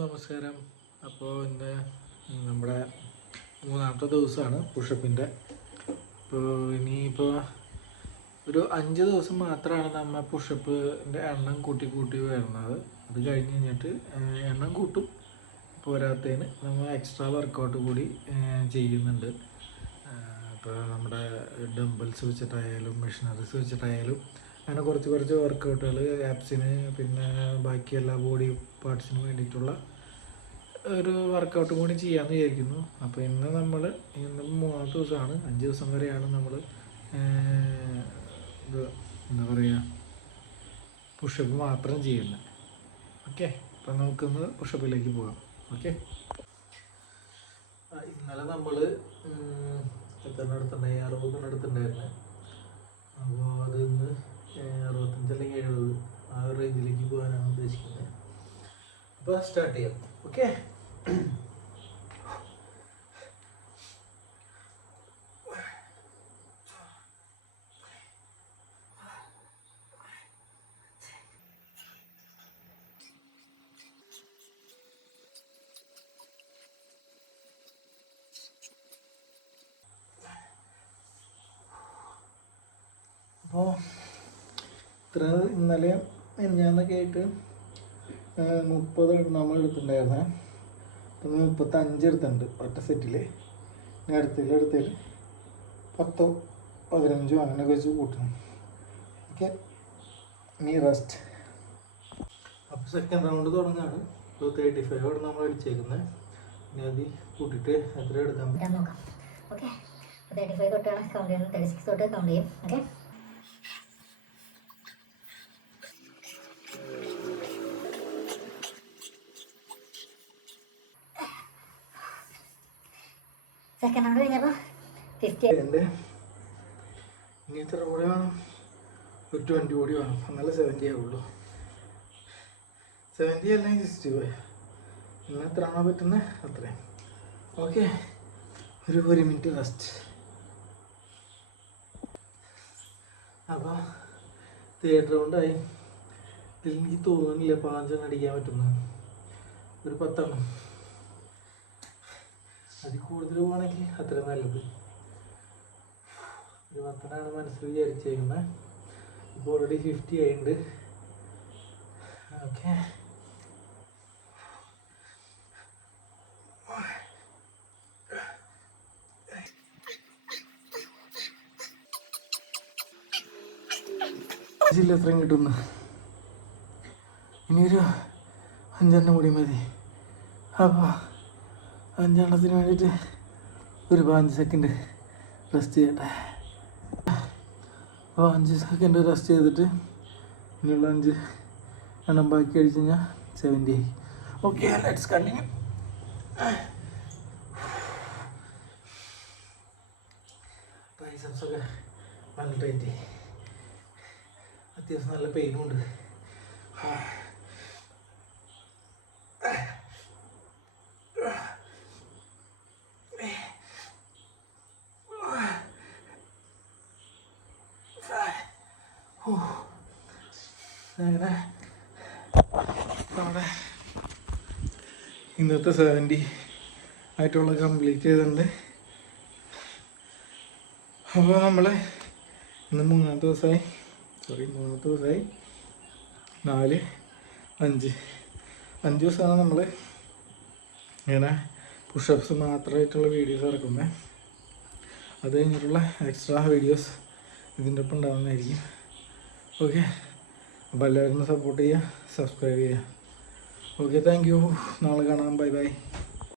നമസ്കാരം. അപ്പോൾ ഇന്ന് നമ്മുടെ മൂന്നാമത്തെ ദിവസമാണ് പുഷപ്പിൻ്റെ. ഇപ്പോൾ ഇനിയിപ്പോൾ ഒരു 5 ദിവസം മാത്രമാണ് നമ്മൾ പുഷപ്പിൻ്റെ എണ്ണം കൂട്ടി വരുന്നത്. അത് കഴിഞ്ഞിട്ട് എണ്ണം കൂട്ടും. പോരാത്തതിന് നമ്മൾ എക്സ്ട്രാ വർക്കൗട്ട് കൂടി ചെയ്യുന്നുണ്ട്. ഇപ്പോൾ നമ്മുടെ ഡംബിൾസ് വെച്ചിട്ടായാലും മെഷീനറീസ് വെച്ചിട്ടായാലും അങ്ങനെ കുറച്ച് വർക്കൗട്ടുകൾ ആപ്സിന് പിന്നെ ബാക്കി എല്ലാ ബോഡി പാർട്സിനും വേണ്ടിയിട്ടുള്ള ഒരു വർക്കൗട്ട് കൂടി ചെയ്യാമെന്ന് വിചാരിക്കുന്നു. അപ്പോൾ ഇന്ന് 3-ാമത്തെ ദിവസമാണ്. 5 ദിവസം വരെയാണ് നമ്മൾ ഇത് എന്താ പറയുക പുഷപ്പ് മാത്രം ചെയ്യുന്നത്. ഓക്കെ, അപ്പം നമുക്കൊന്ന് പുഷപ്പിലേക്ക് പോകാം. ഓക്കെ, ഇന്നലെ നമ്മൾ എത്ര എടുത്തിട്ടുണ്ടായി? 60 എടുത്തിട്ടുണ്ടായിരുന്നു. അപ്പോൾ അത് ഇന്ന് 65 അല്ലെങ്കിൽ 70 ആ ഒരു റേഞ്ചിലേക്ക് പോകാനാണ് ഉദ്ദേശിക്കുന്നത്. അപ്പോൾ സ്റ്റാർട്ട് ചെയ്യാം. ഓക്കെ, അപ്പോൾ ഇത്ര ഇന്നലെ ഞാനൊക്കെ ആയിട്ട് 30 നമ്മൾ എടുത്തിട്ടുണ്ടായിരുന്നേ. അപ്പം 35 എടുത്തിട്ടുണ്ട് ഒറ്റ സെറ്റിൽ. ഇനി അടുത്തതിൽ 10 15 അങ്ങനെയൊക്കെ വെച്ച് കൂട്ടണം. ഓക്കെ, ഇനി റെസ്റ്റ്. അപ്പോൾ സെക്കൻഡ് റൗണ്ട് തുടങ്ങാണ്. 35 നമ്മൾ അടിച്ചേക്കുന്നത്. ഇനി അത് കൂട്ടിയിട്ട് എത്ര എടുക്കാൻ പറ്റും നോക്കാം. ഓക്കെ, 35 തൊട്ടാണ് കൗണ്ട് ചെയ്യുന്നത്. 36 തൊട്ട് കൗണ്ട് ചെയ്യും. ഓക്കെ, സെക്കൻഡ് റൗണ്ട് കഴിഞ്ഞപ്പോൾ 50 ഉണ്ട്. ഇനി എത്ര കൂടി വേണം? ഒരു 20 കൂടി വേണം. എന്നാലും 70 ആവുള്ളൂ. 70 അല്ലെങ്കിൽ 65. ഇന്ന് എത്രയാണോ പറ്റുന്നത് അത്രയും. ഓക്കെ, ഒരു 1 മിനിറ്റ് റെസ്റ്റ്. അപ്പോൾ 3rd റൗണ്ടായി. ഇതിൽ എനിക്ക് തോന്നുന്നില്ല 5 അടിക്കാൻ പറ്റുന്നത്. ഒരു 10 അതിൽ കൂടുതൽ പോകണമെങ്കിൽ അത്ര നല്ലത്. ഒരു 10 മനസ്സിൽ വിചാരിച്ചേക്കുന്നത്. ഇപ്പോൾ ഓൾറെഡി 50 ആയിട്ടുണ്ട്. ഓക്കെ, എത്രയും കിട്ടുന്നു. ഇനിയൊരു 5 കൂടി മതി. അപ്പോൾ 5 വേണ്ടിയിട്ട് ഒരു 5 സെക്കൻഡ് റെസ്റ്റ് ചെയ്യട്ടെ. അപ്പോൾ 5 സെക്കൻഡ് റെസ്റ്റ് ചെയ്തിട്ട് ഇനിയുള്ള 5 എണ്ണം ബാക്കി അടിച്ച് കഴിഞ്ഞാൽ 70 ആയി. Okay, let's continue. ട്രൈസെപ്സൊക്കെ നല്ല ടൈറ്റ്, അത്യാവശ്യം നല്ല പെയിനും ഉണ്ട്. അങ്ങനെ നമ്മുടെ ഇന്നത്തെ 70 ആയിട്ടുള്ള കംപ്ലീറ്റ് ചെയ്തിട്ടുണ്ട്. അപ്പോൾ നമ്മൾ ഇന്ന് 3-ാമത്തെ ദിവസമായി. 4, 5 ദിവസമാണ് നമ്മൾ ഇങ്ങനെ പുഷപ്സ് മാത്രമായിട്ടുള്ള വീഡിയോസ് ഇറക്കുന്നത്. അത് കഴിഞ്ഞിട്ടുള്ള എക്സ്ട്രാ വീഡിയോസ് ഇതിൻ്റെ ഒപ്പം ഉണ്ടാകുന്നതായിരിക്കും. ഓക്കെ, അപ്പോൾ എല്ലാവരും സപ്പോർട്ട് ചെയ്യുക, സബ്സ്ക്രൈബ് ചെയ്യുക. Okay, thank you. നാളെ കാണാം. ബൈ.